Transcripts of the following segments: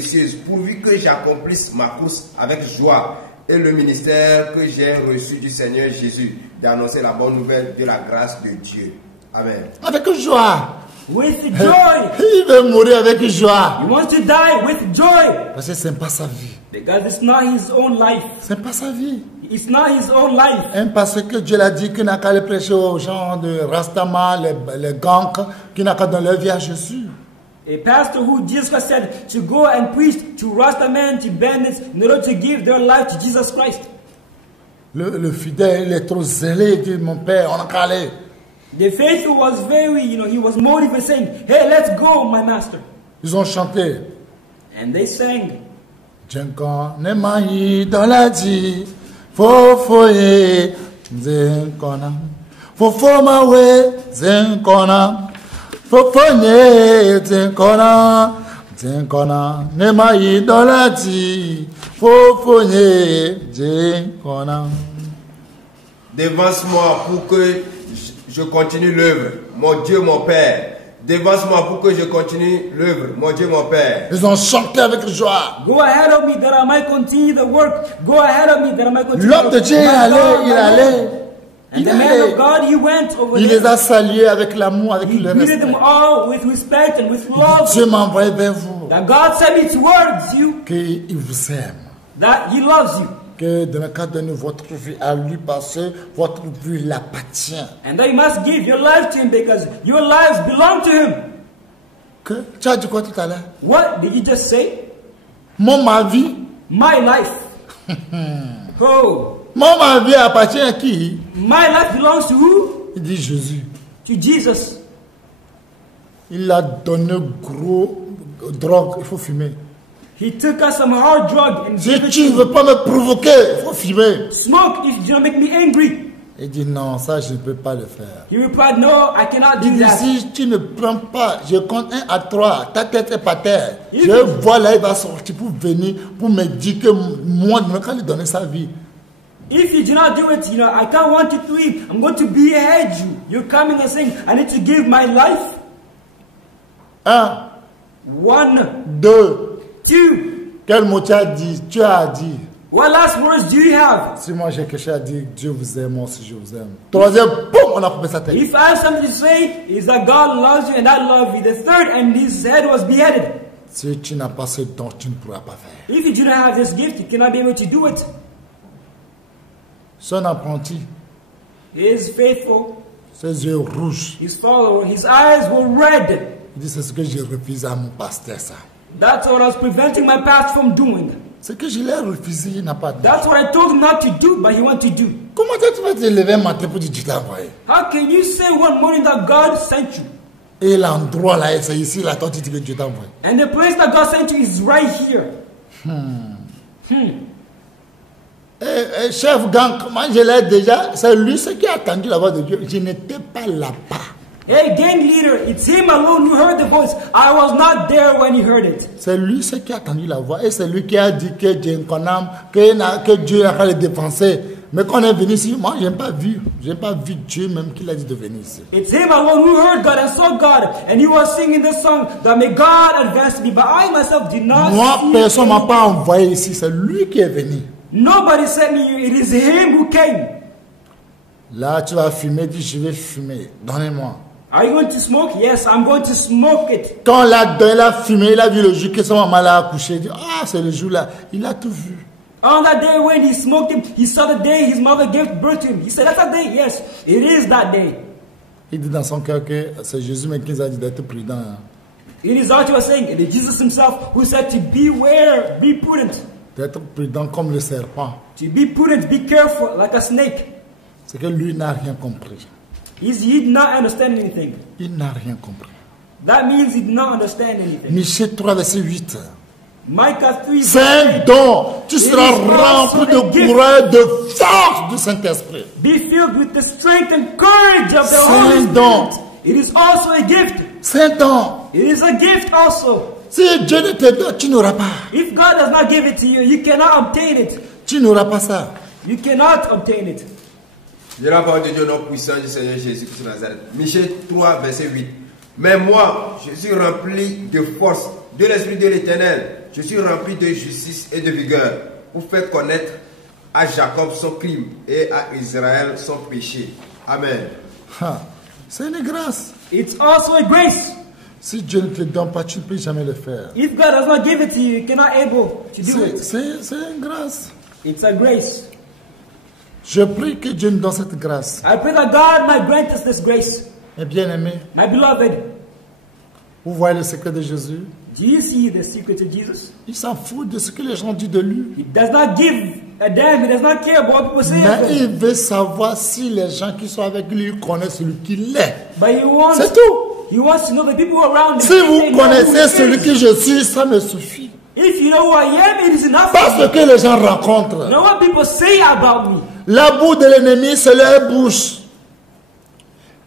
précieuse, pourvu que j'accomplisse ma course avec joie et le ministère que j'ai reçu du Seigneur Jésus, d'annoncer la bonne nouvelle de la grâce de Dieu. Amen. Avec joie. With joy. Il veut mourir avec joie. He wants to die with joy. Parce que ce n'est pas sa vie. Because it's not his own life. Ce n'est pas sa vie. It's not his own life. Parce que Dieu l'a dit qu'il n'a qu'à aller prêcher aux gens de Rastaman, les gangs, qu'il n'a qu'à donner leur vie à Jésus. A pastor who Jesus Christ said to go and preach to Rastaman, to bandits, in order to give their life to Jesus Christ. Le fidèle, il est trop zélé, il dit, mon père, on n'a qu'à aller. The faithful was very, he was motivated, saying, hey, let's go, my master. Ils ont chanté. And they sang. Djenkon ne mahi doladi, fofoye, zenkona, fofo mawe, zenkona, fofonye, zenkona, zenkona ne mahi doladi, fofonye, zenkona. Devance-moi pour que je continue l'œuvre, mon Dieu, mon Père. Devance-moi pour que je continue l'œuvre, mon Dieu, mon Père. Ils ont chanté avec joie. Go ahead of me that I might continue the work. Go ahead of me that I might continue. L'homme de Dieu est allé, il allait. And the man of God, he went over Il there. les a salués avec l'amour, avec He le greeted them respect. all with respect and with love. Dieu m'a envoyé vers vous. That God sent me towards you. Qu'il vous aime. That he loves you. Que dans le cas de votre vie à lui parce que votre vie l'appartient. And that you must give your life to him because your lives belong to him. Que tu as dit quoi tout à l'heure? What did you just say? Ma vie. My life. Oh. Ma vie appartient à qui? My life belongs to who? Il dit Jésus. To Jesus. Il a donné gros drogue, il faut fumer. He took us some hard drug and Si tu ne veux pas me provoquer, il faut fumer. smoke if you don't make me angry. Il dit non, ça je ne peux pas le faire. He replied, no, I cannot Il do dit that. si tu ne prends pas, je compte 1 à 3, ta tête est par terre. Il Je dit- vois là, il va sortir pour venir, pour me dire que moi, je ne vais pas lui donner sa vie. If you do not do it, I can't want you to eat. I'm going to behead you. You're coming and saying, I need to give my life. 1, 1, 2. 2. Quel mot tu as dit? Tu as dit. What last words do you have? Si moi j'ai quelque chose à dire, Dieu vous aime, moi aussi je vous aime. Troisième, boum, on a coupé sa tête. If I have something to say, is that God loves you and I love you. The third, and his head was beheaded. Si tu n'as pas ce don, tu ne pourras pas faire. If you do not have this gift, you cannot be able to do it. Son apprenti, He is faithful. ses yeux rouges. His follower, his eyes were red. Il dit c'est ce que j'ai refusé à mon pasteur, ça. That's what I was preventing my pastor from doing. Ce que je l'ai refusé, il n'a pas dit. That's what I told him not to do, but he wanted to do. Comment tu vas te lever un matin pour dire Dieu t'a envoyé? How can you say one morning that God sent you? Et l'endroit là, c'est ici, là, toi tu dis que Dieu t'a envoyé. And the place that God sent you is right here. Chef gang, moi je l'ai déjà, c'est lui ce qui a attendu la voix de Dieu. Je n'étais pas là-bas. Hey, gang leader, it's him alone who heard the voice. I was not there when he heard it. C'est lui ce qui a attendu la voix. Et c'est lui qui a dit que Dieu que Dieu a le défenser. Mais quand on est venu ici, moi je n'ai pas vu. Je n'ai pas vu Dieu même qui l'a dit de venir ici. It's him alone who heard God and saw God. And he was singing this song that may God advance me. But I myself did not Moi, see personne ne m'a him. pas envoyé ici. C'est lui qui est venu. Nobody sent me here. It is him who came. Là, tu vas fumer. Dis, je vais fumer. Donnez-moi. Are you going to smoke? Yes, I'm going to smoke it. Quand il a fumé, il a vu le jour que son maman l'a accouché. Il dit, ah, c'est le jour là. Il a tout vu. On that day when he smoked him, he saw the day his mother gave birth to him. He said, that's that day. Yes, it is that day. Il dit dans son cœur que c'est Jésus mais qui nous a dit d'être prudent. In his heart he was saying, it is Jesus himself who said to beware, be prudent. D'être prudent comme le serpent. To be prudent, be careful, like a snake. C'est que lui n'a rien compris. He did not understand anything. Il n'a rien compris. That means he did not understand anything. Michée 3, verset 8. Micah 3. C'est un don. Tu seras rempli de courage, de force du Saint-Esprit. Be filled with the strength and courage of the C'est Holy un don. Spirit. It is also a gift. C'est un don. It is a gift also. Si Dieu ne te donne, tu n'auras pas. If God does not give it to you, you cannot obtain it. Tu n'auras pas ça. You cannot obtain it. De la parole de Dieu, notre puissant du Seigneur Jésus-Christ de Nazareth. Michée 3, verset 8. Mais moi, je suis rempli de force, de l'Esprit de l'Éternel. je suis rempli de justice et de vigueur pour faire connaître à Jacob son crime et à Israël son péché. Amen. C'est une grâce. It's also a grace. Si Dieu ne te donne pas, tu ne peux jamais le faire. If God does not give it to you, you cannot able to do it. C'est une grâce. It's a grace. Je prie que Dieu nous donne cette grâce. I pray that God might grant us this grace. Mes bien-aimés, My beloved, vous voyez le secret de Jésus? do you see the secret of Jesus? Il s'en fout de ce que les gens disent de lui. He does not give a damn. He does not care about what people say. Mais il veut savoir si les gens qui sont avec lui connaissent celui qu'il est. But he wants, C'est tout. he wants to know the people around him. Si They vous know who connaissez he celui is. que je suis, ça me suffit. If you know who I am, it is enough. Pas ce que les gens rencontrent. You know what people say about me. La bouche de l'ennemi, c'est leur bouche.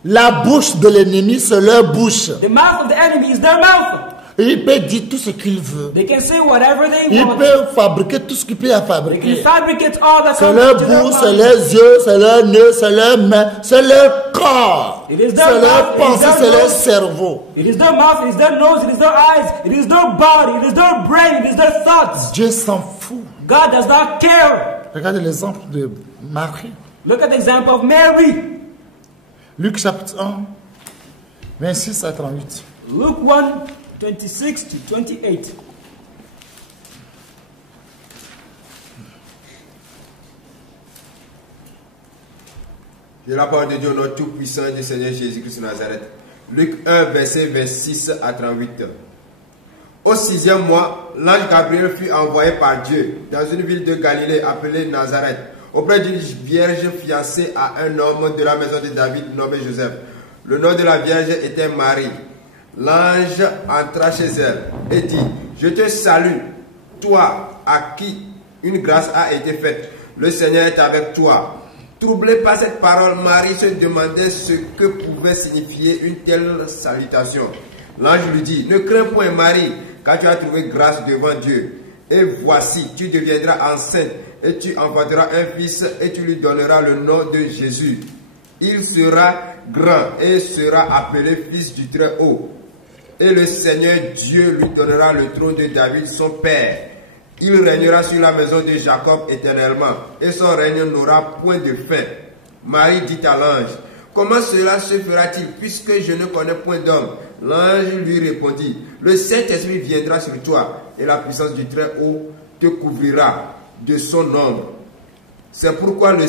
La bouche de l'ennemi, c'est leur bouche. The mouth of the enemy is their mouth. Il peut dire tout ce qu'il veut. They can say whatever they Il want. peut fabriquer tout ce qu'il peut They can fabriquer. fabricate all that C'est comes leur to their bouche, c'est mouth. leurs yeux, c'est leur nez, c'est leurs mains, c'est leur corps. It is C'est their leur mouth, it is pensée, their c'est leur nose. cerveau. It is their mouth, it is their nose, it is their eyes, it is their body, it is their brain, it is their thoughts. Dieu s'en fout. God does not care. Regardez l'exemple de Marie. Look at the example of Mary. Luc chapitre 1, 26 à 38. Luke 1, 26 to 28. De la parole de Dieu, notre tout-puissant du Seigneur Jésus-Christ de Nazareth. Luc 1, verset 26 à 38. Au 6e mois, l'ange Gabriel fut envoyé par Dieu dans une ville de Galilée appelée Nazareth, auprès d'une vierge fiancée à un homme de la maison de David nommé Joseph. Le nom de la vierge était Marie. L'ange entra chez elle et dit: Je te salue, toi à qui une grâce a été faite. Le Seigneur est avec toi. Troublée par cette parole, Marie se demandait ce que pouvait signifier une telle salutation. L'ange lui dit: Ne crains point, Marie, car tu as trouvé grâce devant Dieu. Et voici, tu deviendras enceinte et tu enfanteras un fils et tu lui donneras le nom de Jésus. Il sera grand et sera appelé fils du Très-Haut. Et le Seigneur Dieu lui donnera le trône de David, son père. Il régnera sur la maison de Jacob éternellement, et son règne n'aura point de fin. Marie dit à l'ange: Comment cela se fera-t-il, puisque je ne connais point d'homme? L'ange lui répondit: Le Saint-Esprit viendra sur toi, et la puissance du Très-Haut te couvrira de son ombre. C'est pourquoi le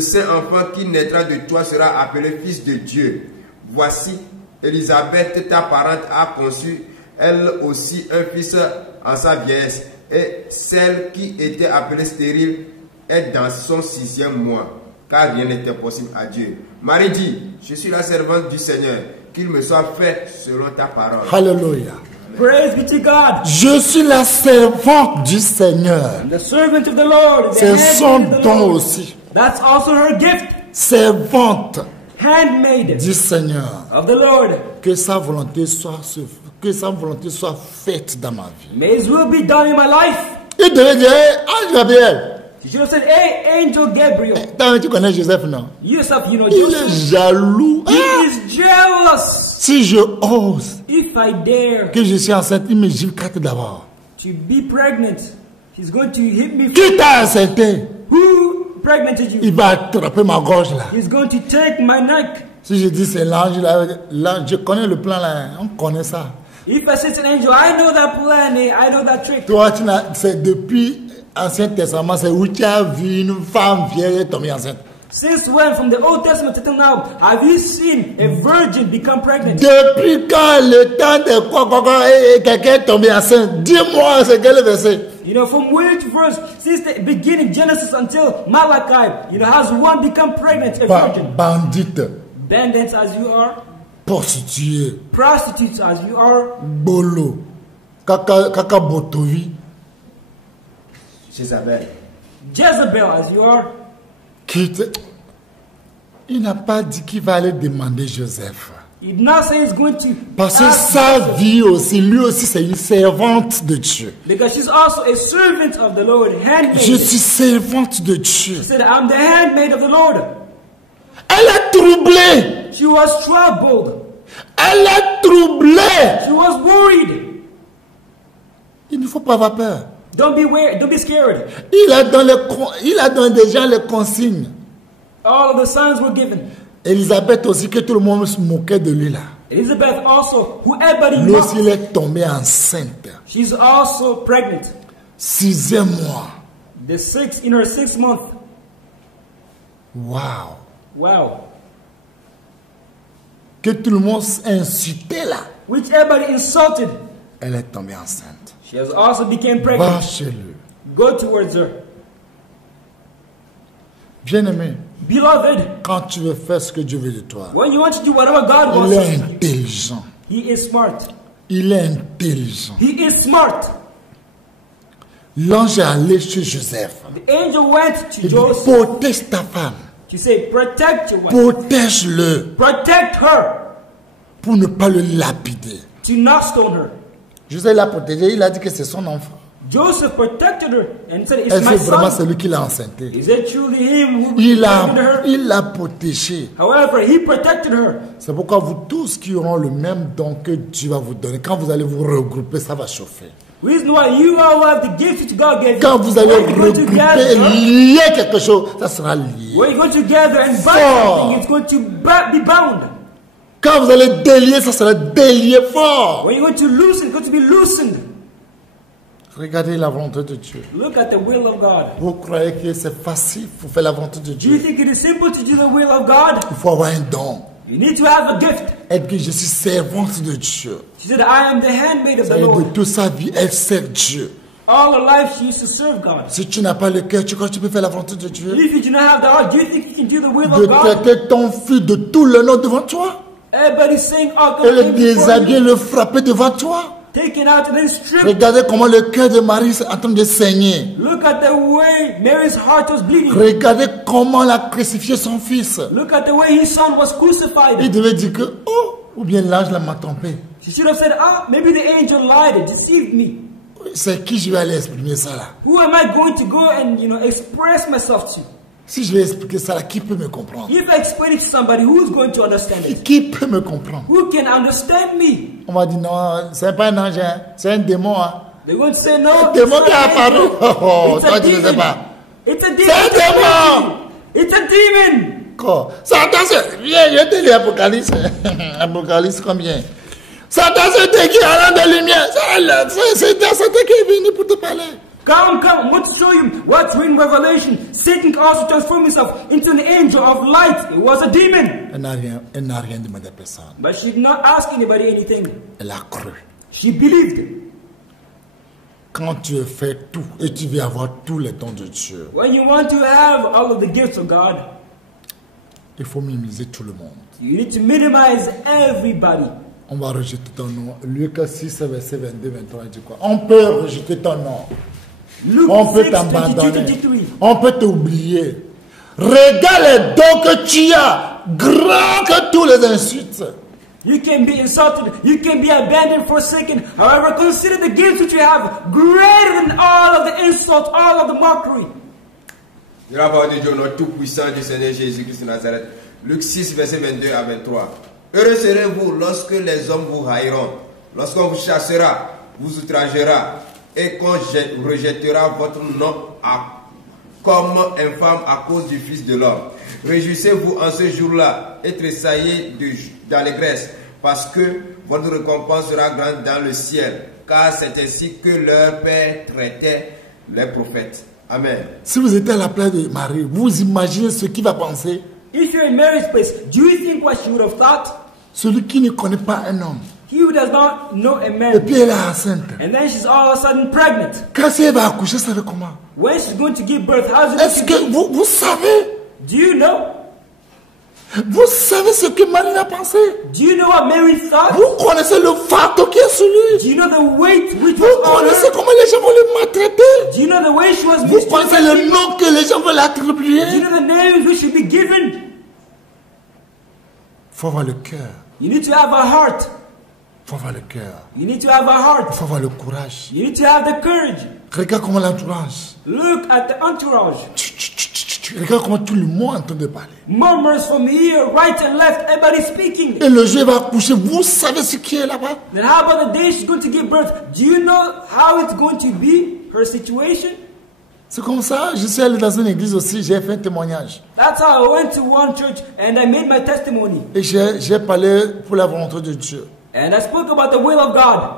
saint enfant qui naîtra de toi sera appelé fils de Dieu. Voici, Élisabeth, ta parente, a conçu elle aussi un fils en sa vieillesse, et celle qui était appelée stérile est dans son 6e mois, car rien n'était possible à Dieu. Marie dit: Je suis la servante du Seigneur, qu'il me soit fait selon ta parole. Alléluia. Praise be to God. Je suis la servante du Seigneur. I'm the servant of the Lord. The C'est son handmaid of the don Lord. aussi. That's also her gift. Servante Handmaid du Seigneur. of the Lord. Que sa volonté soit faite dans ma vie. May His will be done in my life. Il devait dire: Ange Gabriel, You should have said, Hey, Angel Gabriel. tu connais Joseph, non? Yourself, you know Il Joseph. est jaloux. He is jealous. Si je ose If I dare que je suis enceinte, il me gifle 4 d'abord. to be pregnant, he's going to hit me. Qui t'a accepté? Who pregnanted you? Il va attraper ma gorge là. He's going to take my neck. Si je dis c'est l'ange là, je connais le plan là, on connaît ça. If I say it's an angel, I know that plan, I know that trick. Toi, c'est depuis Ancien Testament, c'est où tu as vu une femme vieille tomber enceinte. Since when, from the Old Testament until now, have you seen a virgin become pregnant? Depuis quand le temps de quoi, quelqu'un est tombé enceinte? Dis-moi, c'est quel verset? You know, from which verse? Since the beginning, Genesis until Malachi, has one become pregnant, a virgin? Bandite, Bandits as you are, prostituée, prostitutes as you are, bolo, kaka botovi. Jézabel. Jezebel as you are. Il n'a pas dit qu'il va aller demander Joseph. He did not say he's going to Parce que ask sa Joseph, vie aussi, lui aussi, c'est une servante de Dieu. because she's also a servant of the Lord, handmaid. Je suis servante de Dieu. She said, I'm the handmaid of the Lord. Elle est troublée. She was troubled. Elle est troublée. She was worried. ne faut pas avoir peur. Don't be scared. Il a donné déjà les consignes. All of the signs were given. Elisabeth aussi, que tout le monde se moquait de lui là. Elizabeth also, who everybody Lui aussi, mocked. il est tombé enceinte. She's also pregnant. 6e mois. In her 6th month. Wow. Wow. Que tout le monde insultait là. Which everybody insulted. Elle est tombée enceinte. She has also become Va pregnant. chez lui. Go towards her. Bien-aimé, Beloved, quand tu veux faire ce que Dieu veut de toi, when you want to do whatever God wants il you est to do, intelligent. He is smart. Il est intelligent. He is smart. L'ange est allé chez Joseph. The angel went to Il dit, Joseph protège ta femme. to say, protect your wife. Protège-le Protect her. pour ne pas le lapider. Do not stone her. Joseph l'a protégé, il a dit que c'est son enfant. Joseph protected her and said, it's Est-ce my que vraiment son. c'est lui qui l'a enceinté? Is it truly him who Il protected her? l'a protégé. However, he protected her. C'est pourquoi vous tous qui auront le même don que Dieu va vous donner, quand vous allez vous regrouper, ça va chauffer. Reason why you all have the gift which God gave you. Quand vous allez When you go regrouper, together, lier quelque chose, ça sera lié. when you go together and bind Fort. something, it's going to be bound. Quand vous allez délier, ça sera délié fort. When you're going to loosen, it's going to be loosened. Regardez la volonté de Dieu. Look at the will of God. Vous croyez que c'est facile pour faire la volonté de Do you Dieu? think it is simple to do the will of God? Il faut avoir un don. You need to have a gift. Elle dit, je suis servante de Dieu. She said, I am the handmaid of the Et de Lord. toute sa vie, elle sert Dieu. All her life she used to serve God. Si tu n'as pas le cœur, tu crois que tu peux faire la volonté de Dieu? If you do not have the heart, do you think you can do the will De of God? traiter ton fils de tout le nom devant toi? Everybody's saying, oh, Et le God, déshabiller, le frapper devant toi? taken out and then stripped. Regardez comment le cœur de Marie est en train de saigner. Look at the way Mary's heart was bleeding. Regardez comment elle a crucifié son fils. Look at the way his son was Il crucified. devait dire que, oh, ou bien l'ange m'a trompé. She should have said, ah, maybe the angel lied and deceived me. C'est qui je vais aller exprimer ça là? Who am I going to go and, express myself to? Si je vais expliquer ça là, qui peut me comprendre? If I explain it to somebody, who's going to understand it? Qui peut me comprendre? Who can understand me? On va dire non, c'est pas un ange, hein, c'est un démon. Hein. They're going to say, no, Un it's démon not qui est an apparu. angel. Oh, It's a toi tu ne sais demon. pas. It's a demon. C'est un démon. It's a demon. Quoi? Satan, viens, je te lis Apocalypse. Apocalypse combien? Satan se déguise à l'an de lumière. C'est Satan qui est venu pour te parler. Come, I want to show you what's written in Revelation. Satan also transformed himself into an angel of light. It was a demon. Elle n'a rien demandé à personne. But she did not ask anybody anything. Elle a cru. She believed. Quand tu fais tout et tu veux avoir tous les dons de Dieu, When you want to have all of the gifts of God, il faut minimiser tout le monde. you need to minimize everybody. On va rejeter ton nom. Luc 6, verset 22, 23, il dit quoi? On peut rejeter ton nom. Luke On peut 6, 22, t'abandonner. 23. On peut t'oublier. Regarde les dons que tu as, grand que tous les insultes. You can be insulted. You can be abandoned, forsaken. However, consider the gifts which you have greater than all of the insults, all of the mockery. De la parole de Dieu, notre tout-puissant du Seigneur Jésus-Christ de Nazareth. Luc 6, verset 22 à 23. Heureux serez-vous lorsque les hommes vous haïront, lorsqu'on vous chassera, vous outragera, et qu'on rejettera votre nom comme infâme à cause du Fils de l'homme. Réjouissez-vous en ce jour-là et tressaillez d'allégresse, parce que votre récompense sera grande dans le ciel, car c'est ainsi que leur Père traitait les prophètes. Amen. Si vous étiez à la place de Marie, vous imaginez ce qu'il va penser? If you're in Mary's place, do you think what she would have thought? Celui qui ne connaît pas un homme. He who does not know a Et man. puis elle est enceinte. And then she's all of a sudden pregnant. Quand elle va accoucher, ça va comment? When she's going to give birth, how's it Est-ce going to que be? vous savez? Do you know? Vous savez ce que Marie a pensé? Do you know what Mary thought? Vous connaissez le fardeau qui est sur lui? Do you know the weight which Vous was on connaissez her? comment les gens vont le maltraiter? Do you know the way she was Vous connaissez mistreated? le nom que les gens veulent l'attribuer? Do you know the names which should be given? Il faut avoir le cœur. You need to have a heart. Il faut avoir le cœur. You need to have a Il heart. faut avoir le courage. You need to have the courage. Regarde comment l'entourage. Look at the entourage. Tu regardes comment tout le monde est en train de parler. Murmurs from here, right and left, everybody speaking. Et le jour va accoucher. Vous savez ce qui est là-bas? Then how about the day she's going to give birth? Do you know how it's going to be, her situation? C'est comme ça. Je suis allé dans une église aussi. J'ai fait un témoignage. That's how I went to one church and I made my testimony. Et j'ai parlé pour la volonté de Dieu. And I spoke about the will of God.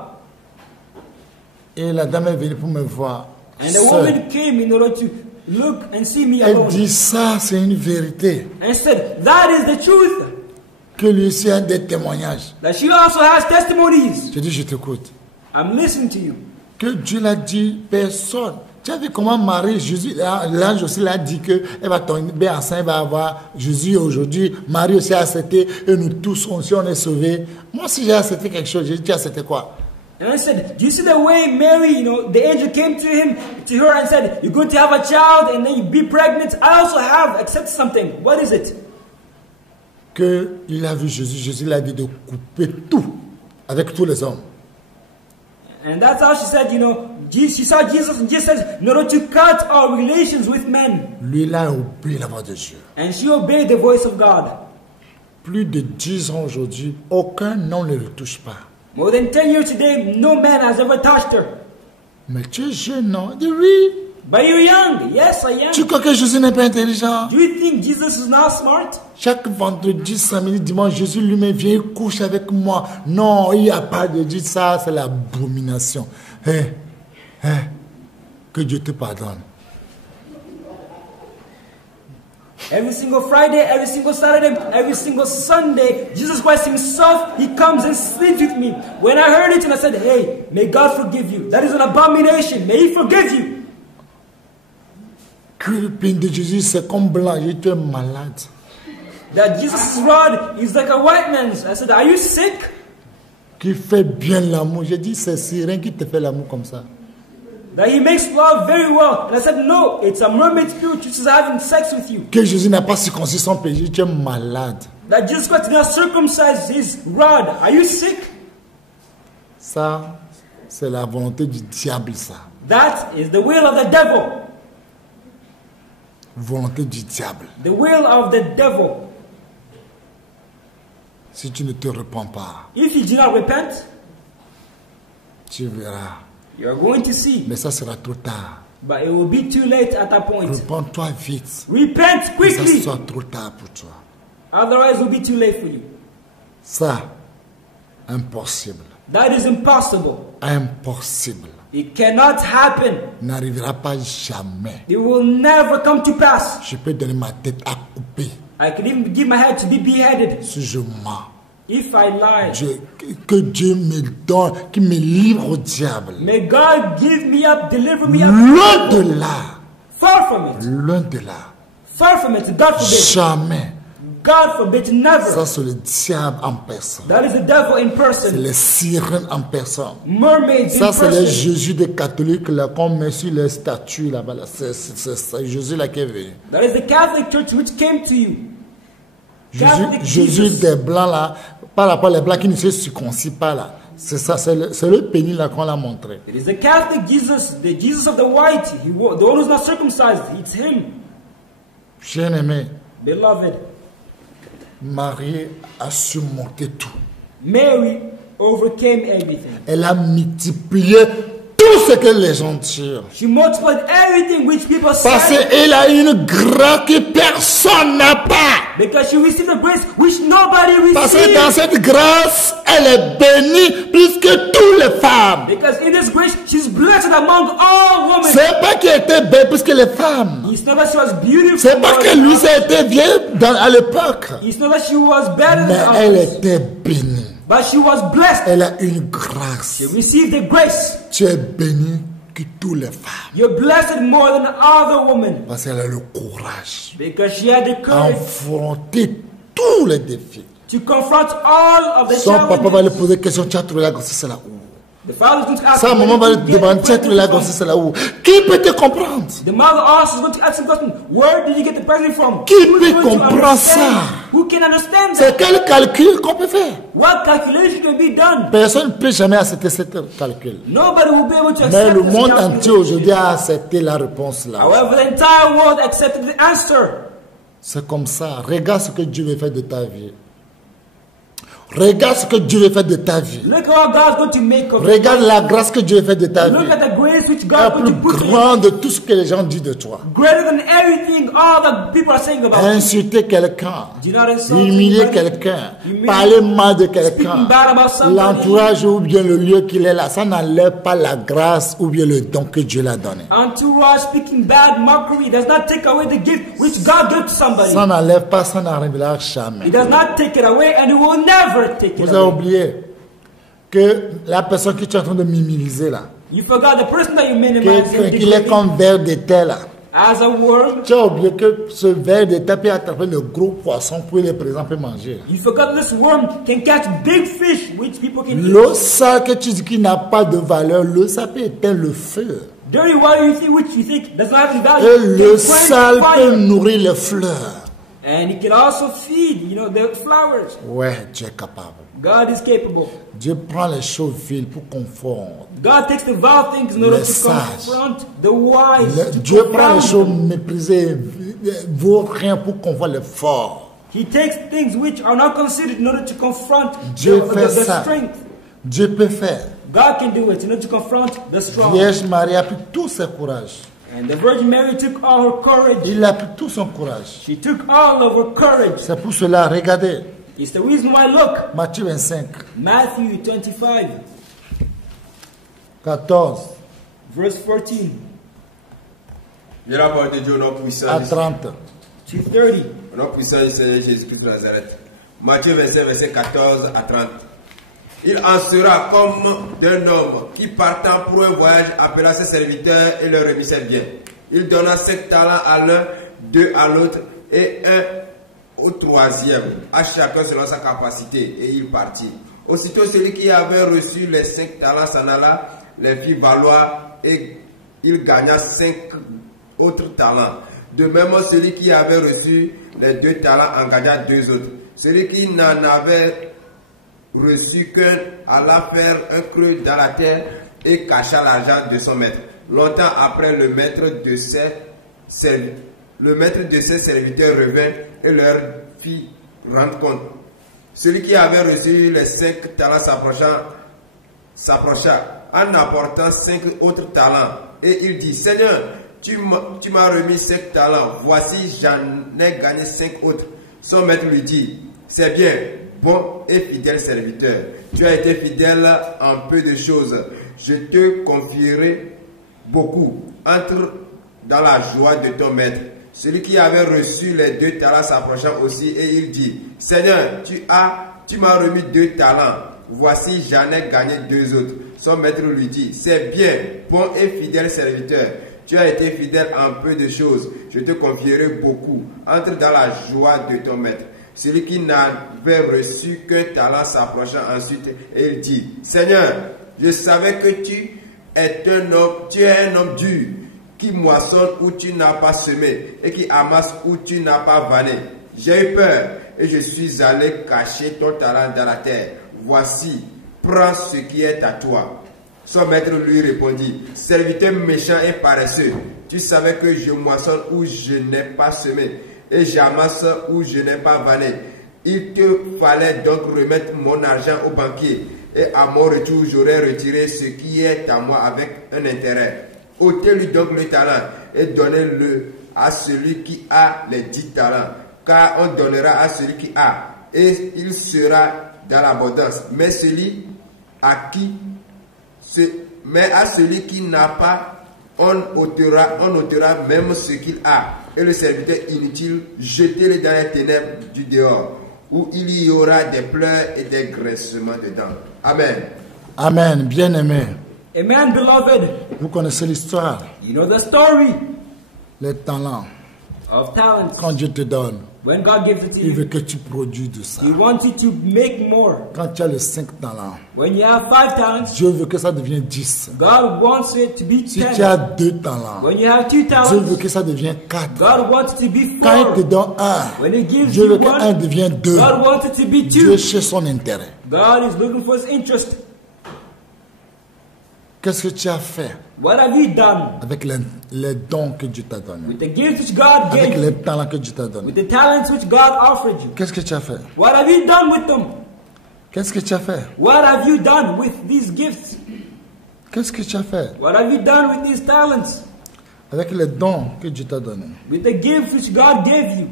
Et la dame est venue pour me voir. And the woman came in order to look and see me Elle alone. dit ça, c'est une vérité. And said, that is the truth. Que lui aussi a des témoignages. That she also has testimonies. Je dis, je t'écoute. I'm listening to you. Que Dieu l'a dit, personne. Tu as vu comment Marie, Jésus, l'ange aussi l'a dit qu'elle va tomber enceinte, elle va avoir Jésus aujourd'hui. Marie aussi a accepté et nous tous aussi on est sauvés. Moi aussi j'ai accepté quelque chose. J'ai dit, tu as accepté quoi? And I said, do you see the way Mary, the angel came to her and said, you're going to have a child and then you be pregnant. I also have accepted something. What is it? Que il a vu Jésus, Jésus l'a dit de couper tout avec tous les hommes. And that's how she said, she saw Jesus and Jesus says, in order to cut our relations with men. Lui, il a obéi la voix de Dieu. And she obeyed the voice of God. Plus de 10 ans aujourd'hui, aucun homme ne le touche pas. More than 10 years today, no man has ever touched her. Mais tu es jeune, non? Il dit oui. But you're young. Yes, I am. Tu crois que Jésus n'est pas intelligent? Do you think Jesus is not smart? Chaque vendredi, samedi, dimanche, Jésus lui-même vient coucher avec moi. Non, il n'y a pas de Dieu. Ça, c'est l'abomination. Que Dieu te pardonne. Every single Friday, every single Saturday, every single Sunday, Jesus Christ himself, he comes and sleeps with me. When I heard it and I said, hey, may God forgive you. That is an abomination. May he forgive you. Que le pain de Jésus, c'est comme blanc. Tu es malade. That Jesus' rod is like a white man's. I said, are you sick? Qui fait bien l'amour. J'ai dit, c'est Sirène qui te fait l'amour comme ça. That he makes love very well. And I said, no, it's a mermaid spirit which is having sex with you. Que Jésus n'a pas circoncis son péché, tu es malade. That Jesus Christ did not circumcise his rod. Are you sick? Ça, c'est la volonté du diable, ça. That is the will of the devil. Volonté du diable. The will of the devil. Si tu ne te repens pas, If you do not repent, tu verras. you are going to see. Mais ça sera trop tard. But it will be too late at that point. Repends-toi vite. Repent Mais ça quickly. sera trop tard pour toi. Otherwise, it will be too late for you. Ça, impossible. That is impossible. Impossible. It cannot happen. N'arrivera pas jamais. It will never come to pass. Je peux donner ma tête à couper I could even give my head to be beheaded si je mens. if I lie. Que Dieu me donne, qu'il me livre au diable. May God give me up, deliver me up. Loin de là. Far from it. Loin de là. Far from it. God forbid. Jamais. God forbid, never. Ça, c'est le diable en personne. That is the devil in C'est person. les sirènes en personne. Mermaids Ça, in c'est le person. Jésus des catholiques là, qu'on met sur les statues là-bas. Là. C'est Jésus là qui est venu. That is the Catholic Church which came to you. Catholic Jésus Jesus. des blancs là, par rapport aux blancs qui ne se circoncis pas là. C'est ça, c'est le pénis là qu'on l'a montré. It is the Catholic Jesus, the Jesus of the white, the one who's not circumcised. It's him, Bien aimé, beloved. Marie a surmonté tout. Mary overcame everything. Elle a multiplié tout ce que les gens tirent. She multiplied everything which people Parce said qu'elle a une grâce que personne n'a pas. because she received the grace which nobody Parce que dans received. cette grâce, elle est bénie plus que toutes les femmes. Because in this grace, she's blessed among all women. C'est pas qu'elle était belle plus que les femmes. It's not that she was beautiful. C'est pas que lui, ça a été vieux à l'époque. It's not that she was better Mais than elle others. était bénie. But she was blessed. Elle a une grâce. She received the grace. Tu es bénie que toutes les femmes. You're blessed more than other women. Parce qu'elle a le courage Because she had the courage d'affronter tous les défis. to confront all of the Son papa va lui challenges. poser question, tu as trouvé la grossesse là où? The father is going to ask Ça, him, maman va where te did you get demander, the tiens, tu l'as present gossé, from? c'est là où? Qui peut te comprendre? The mother also is going to ask him question, where did you get the present from? Qui Who's peut going to comprendre understand? ça? Who can understand C'est that? quel calcul qu'on peut faire? What calculation can be done? Personne ne peut jamais accepter ce calcul. Nobody will be able to Mais accept le this monde calculation. entier aujourd'hui a accepté la réponse là. However, the entire world accepted the answer. C'est comme ça. Regarde ce que Dieu veut faire de ta vie. Regarde ce que Dieu veut faire de ta vie. Look at what God's going to make of it. Regarde la grâce que Dieu veut faire de ta Look vie. at the grace which La God going plus to put in. grande de tout ce que les gens disent de toi. Greater than everything all that people are saying about you. Insulter quelqu'un, Do not insult humilier anybody. quelqu'un, Humiliate- parler mal de Speaking quelqu'un, bad about somebody. l'entourage ou bien le lieu qu'il est là, ça n'enlève pas la grâce ou bien le don que Dieu l'a donné. Entourage speaking bad mockery does not take away the gift which God gave to somebody. Ça n'enlève pas, ça n'arrivera jamais. It does not take it away and it will never take it Vous avez away. oublié que la personne que tu es en train de minimiser là, You forgot the person that you minimize qu'il est comme ver de terre là. as a worm. Tu as oublié que ce ver de terre peut attraper le gros poisson pour les présents peut manger. You forgot this worm can catch big fish which people can eat. L'eau sale que tu dis qui n'a pas de valeur, l'eau ça peut éteindre le feu. Dirty water which you think does not have any value. Et can le quench sale fire. peut nourrir les fleurs. And it can also feed, the flowers. Ouais, Dieu est capable. God is capable. Dieu prend les choses viles pour confondre. God takes the vile things in order Les to sages. confront the wise. to Dieu prend les confound choses them. méprisées, vaut rien pour confondre les forts. He takes things which are not considered in order to confront Dieu the fait ça. strength. Dieu peut faire. God can do it in order to confront the strong. Vierge Marie a pris tout son courage. And the Virgin Mary took all her courage. Il a pris tout son courage. She took all of her courage. C'est pour cela, regardez, It's the reason why, look, Matthieu 25, Matthew 25, 14 verse 14 J'ai la parole de Dieu au nom puissant. à 30. to 30. Au nom puissant du Seigneur Jésus-Christ de Nazareth. Matthieu 25, verset 14 à 30. Il en sera comme d'un homme qui partant pour un voyage appela ses serviteurs et leur remit ses biens. Il donna 5 talents à l'un, 2 à l'autre et 1 au troisième, à chacun selon sa capacité, et il partit. Aussitôt celui qui avait reçu les 5 talents s'en alla, les fit valoir et il gagna 5 autres talents. De même, celui qui avait reçu les 2 talents en gagna 2 autres. Celui qui n'en avait reçu qu'un alla faire un creux dans la terre et cacha l'argent de son maître. Longtemps après, le maître de ses serviteurs revint et leur fit rendre compte. Celui qui avait reçu les 5 talents s'approcha en apportant 5 autres talents et il dit: Seigneur, tu m'as remis 5 talents, voici j'en ai gagné 5 autres. Son maître lui dit: c'est bien, bon et fidèle serviteur, tu as été fidèle en peu de choses, je te confierai beaucoup. Entre dans la joie de ton maître. Celui qui avait reçu les 2 talents s'approcha aussi et il dit: Seigneur, tu m'as remis 2 talents, voici j'en ai gagné 2 autres. Son maître lui dit: c'est bien, bon et fidèle serviteur, tu as été fidèle en peu de choses, je te confierai beaucoup. Entre dans la joie de ton maître. Celui qui n'avait reçu qu'un talent s'approcha ensuite et il dit: Seigneur, je savais que tu es un homme dur, qui moissonne où tu n'as pas semé et qui amasse où tu n'as pas vanné. J'ai eu peur et je suis allé cacher ton talent dans la terre. Voici, prends ce qui est à toi. Son maître lui répondit: serviteur méchant et paresseux, tu savais que je moissonne où je n'ai pas semé et j'amasse où je n'ai pas vanné. Il te fallait donc remettre mon argent au banquier et à mon retour j'aurais retiré ce qui est à moi avec un intérêt. Ôtez-lui donc le talent et donnez-le à celui qui a les 10 talents, car on donnera à celui qui a, et il sera dans l'abondance. Mais à celui qui n'a pas, on ôtera même ce qu'il a. Et le serviteur inutile, jetez-le dans les ténèbres du dehors, où il y aura des pleurs et des grincements de dents. Amen. Amen, bien-aimé. Amen, beloved. Vous connaissez l'histoire, You know the story les talents. of talents. Quand Dieu te donne, When God gives it to il veut you, que tu produis de ça. He wants you to make more. Quand tu as les 5 talents, When you have 5 talents, Dieu veut que ça devienne 10. God wants it to be Si 10. tu as 2 talents, When you have 2 Dieu veut talents, que ça devienne 4. God wants it to be Quand il te 4. donne 1, When He gives Dieu you veut que 1 1, devienne 2. God wants it to be Dieu 2. cherche son intérêt. God is looking for His interest. Qu'est-ce que tu as fait What have you done avec les dons que Dieu t'a donnés? with the gifts which God Avec gave you, les talents que Dieu t'a donnés? with the talents which God offered you? Qu'est-ce que tu as fait? What have you done with them? Qu'est-ce que tu as fait? What have you done with these gifts? Qu'est-ce que tu as fait What have you done with these talents? avec les dons que Dieu t'a donnés? With the gifts which God gave you?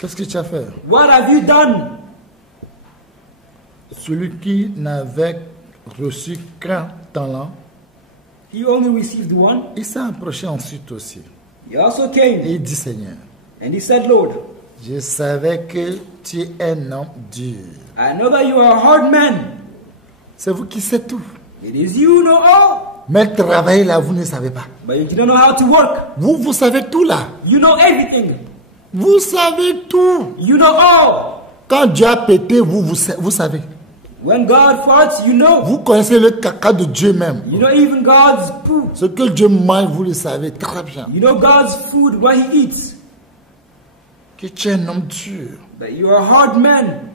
Qu'est-ce que tu as fait? What have you done? Celui qui n'avait reçu qu'un talent, He only received 1. il s'est approché ensuite aussi. He also Et came il dit, Seigneur, and he said, Lord, je savais que tu es un homme dur. I know that you are a hard man. C'est vous qui savez tout. It is you who know all, Mais travailler là, vous ne savez pas. but you don't know how to work. Vous savez tout là. You know everything. Vous savez tout. You know all. Quand Dieu a pété, vous savez. When God farts, you know. Vous connaissez le caca de Dieu même. You know even God's poo. Ce que Dieu mange, vous le savez très bien. You know God's food, what He eats. Que tu es un homme dur, That you are a hard man,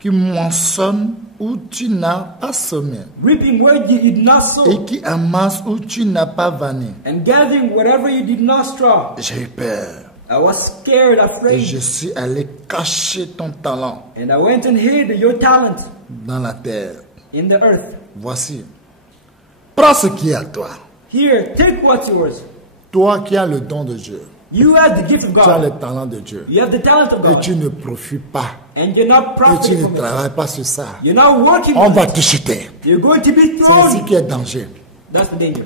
qui moissonne où tu n'as pas semé, reaping where you did not sow, et qui amasse où tu n'as pas vanné. and gathering whatever you did not straw. J'ai eu peur. I was scared, Et afraid, je suis allé cacher ton talent and I went and hid your talent dans la terre. in the earth. Voici. Prends ce qui est à toi. Here, take what's yours. Toi qui as le don de Dieu. You have the gift of Tu as le God. talent de Dieu. You have the talent of Et God. tu ne profites pas. And you're not Et tu profiting ne from it. travailles pas sur ça. You're not working On with va it. te jeter. You're going to be C'est ici thrown. qui est danger. That's the danger.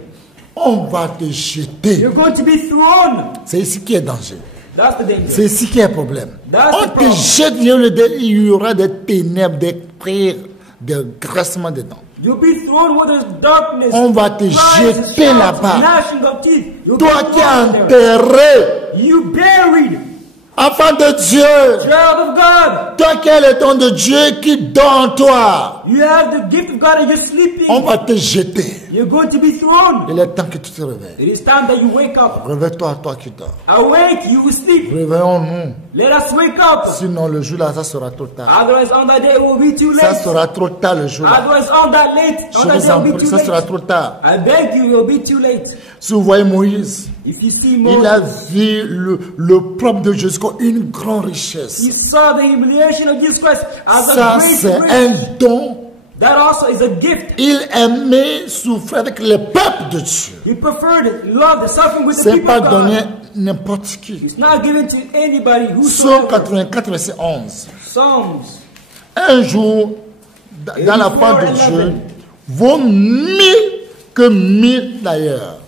On va te jeter. You're going to be thrown. C'est ici qui est danger. That's the danger. C'est ici qui est problème. That's On the te problem. jette, il y aura des ténèbres, des prières, des graissements dedans. You'll be thrown where there's darkness. On va te cries, jeter shouts, là-bas. gnashing of teeth. You'll Toi be qui es thrown there. enterré, You buried. enfant de Dieu, Child of God. toi qui as le don de Dieu qui dort en toi, You have the gift of God and you're sleeping. on va te jeter. You're going to be thrown. Il est temps que tu te réveilles. It is time that you wake up. Réveille-toi, toi qui dors. Awake, you will sleep. Réveillons-nous. Let us wake up. Sinon, le jour là, ça sera trop tard. Otherwise, on that day it will be too Ça late. sera trop tard le jour là. Otherwise, on that late, Je on that vous day en will be prie, too ça sera late. trop tard. I beg you, it will be too late. Si vous voyez Moïse, If you see il a Moses, vu le propre de Jésus comme une grande richesse. you saw the humiliation of Jesus Christ as Ça, a c'est great un grace. don. That also is a gift. Il aimait souffrir avec le peuple de Dieu. He preferred love, the suffering with the C'est people pas of donné God. n'importe qui. It's not given to anybody Psaume whosoever. 84, verset 11. Psalms. Un jour, dans la part de Dieu, vaut 1000 que 1000 d'ailleurs.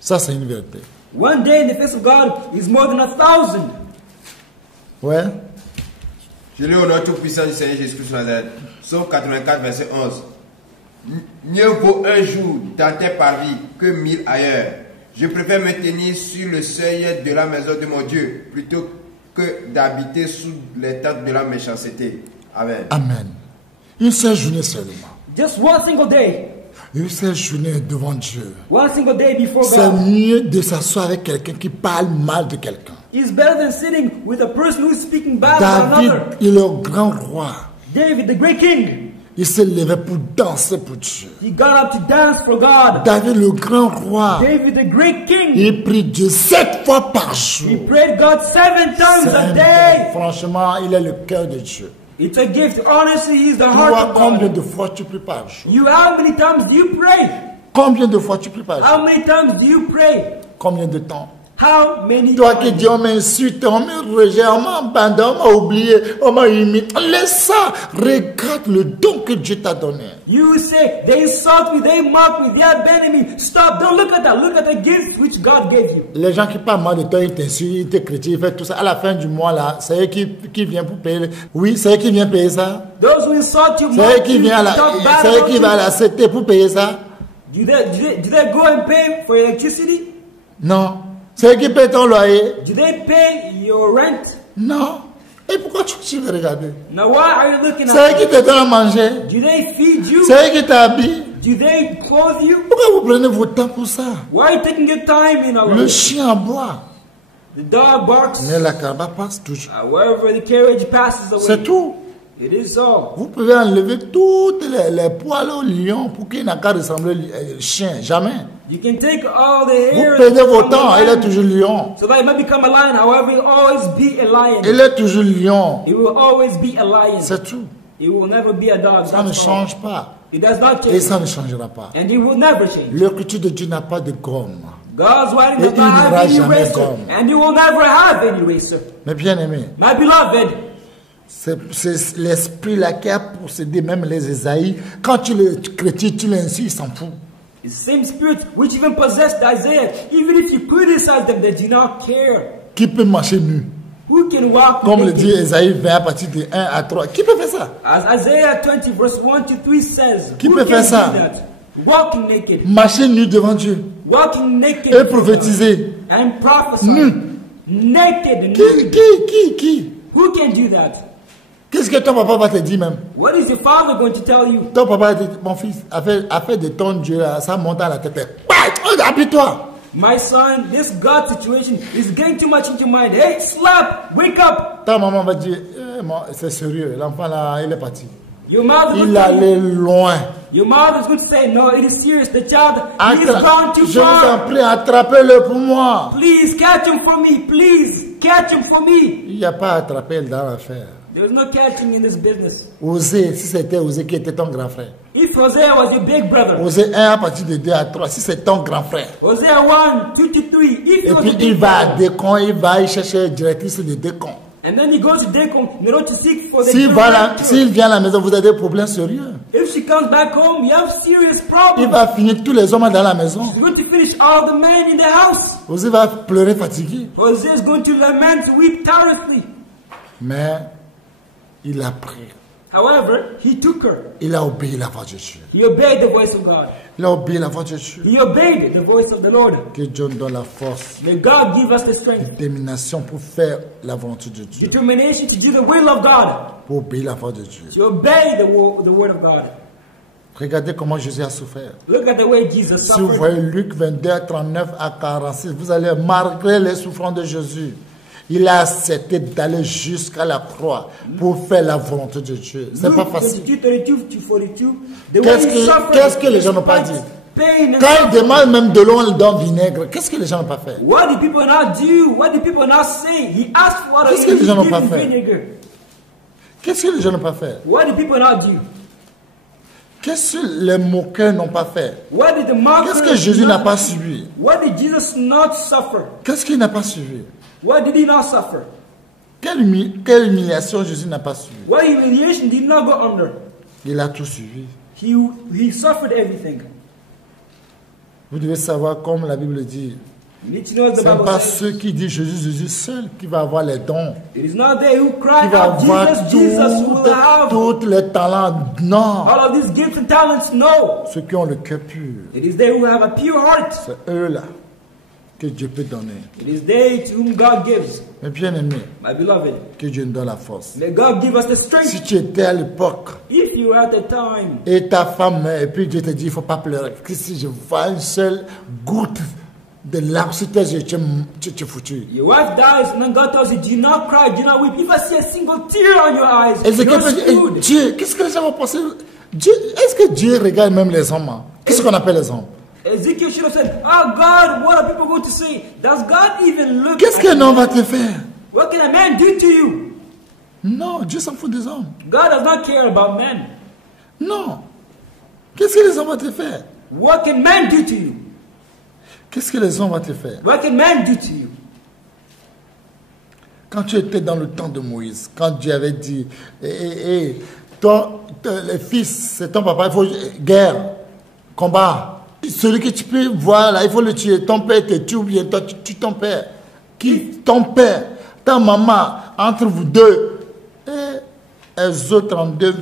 Ça, c'est une vérité. One day in the face of God is more than 1,000. Ouais. Je lis au nom tout-puissant du Seigneur Jésus-Christ de Nazareth. Psaume 84, verset 11. Mieux vaut un jour dans tes parvis que 1000 ailleurs. Je préfère me tenir sur le seuil de la maison de mon Dieu plutôt que d'habiter sous les tentes de la méchanceté. Amen. Amen. Une seule journée seulement. Just one single day. Une seule journée devant Dieu. One single day before C'est God. mieux de s'asseoir avec quelqu'un qui parle mal de quelqu'un. Is better than sitting with a person who's speaking bad about David, another. il est le grand roi. David, the great king, Il s'est levé pour danser pour Dieu. he got up to dance for God. David, le grand roi, David, the great king, il prie Dieu 7 fois par he jour. prayed God 7 times C'est a un- day. Franchement, il est le cœur de Dieu. It's a gift. Honestly, he's the Toi, heart of combien God. de fois tu pries par jour? You, how many times do you pray? Combien de fois tu pries par jour? How many times do you pray? Combien de temps? How many Toi qui times? dis, on m'insulte, on me rejette, on m'abandonne, on m'a oublié, on m'a imité. Laisse ça. Regarde le don que Dieu t'a donné. You say, they insult me, they mock me, they abandon me. Stop, don't look at that. Look at the gifts which God gave you. Les gens qui parlent mal de toi, ils t'insultent, ils te critiquent, ils font tout ça. À la fin du mois, là, c'est eux qui viennent pour payer. Oui, c'est eux qui viennent payer ça. Those who insult you, C'est eux mock qui you, viennent à la, talk bad c'est eux about qui you. vont à la CT pour payer ça. Do they go and pay for electricity? Non. C'est eux qui paient ton loyer? Do they pay your rent? Non. Et pourquoi tu veux regarder? Now why are you looking C'est eux at qui te donnent à manger? them? Do they feed you? C'est eux qui t'habillent? Do they clothe you? Pourquoi vous prenez votre temps pour ça? Why are you taking your time, you know? Le chien aboie. The dog barks. Mais la caravane passe toujours. Wherever the carriage passes away. C'est tout. It is so. Vous pouvez enlever toutes les poils au lion pour qu'il n'a qu'à ressembler au chien. Jamais. You can take all the Vous hair perdez vos from the temps. Il est lion, toujours lion. so that it might become a lion. However, it will always be a lion. Il est toujours lion. It will always be a lion. C'est tout. It will never be a dog. Ça ne That's all. change pas. It does not Et change. ça ne changera pas. And it will never change. L'écriture de Dieu n'a pas de gomme. God's writing Et does il not n'ira have any jamais eraser. gomme. And you will never have any eraser. Mais bien aimé, My beloved, c'est l'esprit là qui a possédé même les Ésaïes. Quand tu le critiques, tu l'insultes, il s'en fout. the same spirit which even possessed Isaiah, even if you criticize them, they do not care. Qui peut marcher nu? Who can walk Comme le naked? dit Ésaïe 20 à partir de 1 à 3. Qui peut faire ça? As Isaiah 20 verse 1 to 3 says, Qui who peut can faire do ça? that? Walking naked. Marcher nu devant Dieu Walking naked. et prophétiser. And prophesy. Nu. Naked and Qui, naked. qui? Who can do that? Qu'est-ce que ton papa va te dire même? What is your father going to tell you? Ton papa va te dire, mon fils, affaire de ton Dieu, là, ça monte à la tête. Appuie-toi. My son, this God situation is getting too much into your mind. Hey, slap! Wake up! Ta maman va dire, c'est sérieux, l'enfant là, il est parti. Your mother Il will tell you. allait loin. Your mother is going to say, no, it is serious. The child, he has gone too Je vous en far. prie, attrapez-le pour moi. Please catch him for me. Please catch him for me. Il n'y a pas à attraper dans l'affaire. There's no catching in this business. Osez, si c'était Osez qui était ton grand frère. If Hosea was your big brother, Osez 1 à partir de 2 à 3, si c'est ton grand frère. Hosea 1, 2 to 3, if he Et was puis a il big va à brother, Décon, il va y chercher directrice de Décon. and then he goes to Decon in order to seek for the S'il director. vient à la maison, vous avez des problèmes sérieux. If she comes back home, you have serious Il problems. va finir tous les hommes dans la maison. He's going to finish all the men in the house. Osez va pleurer fatigué. Hosea is going to lament, weep tirelessly. Mais il a pris. However, he took her. Il a obéi la voix de Dieu. He obeyed the voice of God. Il a obéi la voix de Dieu. He obeyed the voice of the Lord. Que Dieu nous donne la force, May God give us the strength, détermination pour faire la volonté de Dieu. determination to do the will of God, Pour obéir la voix de Dieu. to obey the word of God. Regardez comment Jésus a souffert. Look at the way Jesus Si vous suffered. voyez Luc 22, 39 à 46, vous allez, malgré les souffrances de Jésus, il a accepté d'aller jusqu'à la croix pour faire la volonté de Dieu. C'est pas Luke facile. 22, 32 to 42. The Qu'est-ce way que- he suffered, qu'est-ce que les gens n'ont pas despite dit? pain and Quand il suffering. demande même de l'eau dans le vinaigre, qu'est-ce que les gens n'ont pas fait? What did people not do? What did people not say? He asked for water Qu'est-ce que and les gens n'ont he pas gave him fait? vinegar. Qu'est-ce que les gens n'ont pas fait? What did people not do? Qu'est-ce que les moqueurs n'ont pas fait? What did the mockers Qu'est-ce que Jésus n'a not- pas subi? What did Jesus not suffer? Qu'est-ce qu'il n'a pas subi? What did he not suffer? Quelle humiliation Jésus n'a pas subi? What humiliation did he not go under? Il a tout suivi. He suffered everything. Vous devez savoir, comme la Bible dit, You need to know as ce the n'est Bible pas says. ceux qui disent Jésus seul qui va avoir les dons, It is not they who qui cry va out, avoir Jesus will have tous les talents. Non, all of these gifts and talents. No. ceux qui ont le cœur pur, It is they who have a pure heart. c'est eux-là que Dieu peut donner. It is they to whom God gives. Mais bien aimé, My beloved, que Dieu nous donne la force. may God give us the Si strength. tu étais à l'époque If you are at the time, et ta femme meurt, et puis Dieu te dit, il ne faut pas pleurer. Que si je vois une seule goutte de larmes sur tes yeux, tu es foutu. your wife dies, and then God tells you, do not cry, do not weep. If I see a single tear on your eyes, Ézéchiel you're peut dire, screwed. eh, Dieu, qu'est-ce que les gens vont penser? Dieu, est-ce que Dieu regarde même les hommes? Hein? Qu'est-ce qu'on appelle les hommes? Ezekiel should have said, oh God, what are people going to say? Does God even look Qu'est-ce at qu'un homme va man? te faire? What can a man do to you? Non, Dieu s'en fout des hommes. God does not care about men. Non. Qu'est-ce que les hommes vont te faire? What can man do to you? Qu'est-ce que les hommes vont te faire? What can man do to you? Quand tu étais dans le temps de Moïse, quand Dieu avait dit, toi, les fils, c'est ton papa, il faut guerre, combat. Celui que tu peux voir là, il faut le tuer. Ton père te tue ou bien toi tu tues ton père. Qui? Ton père, ta maman, entre vous deux. Et Exode 32,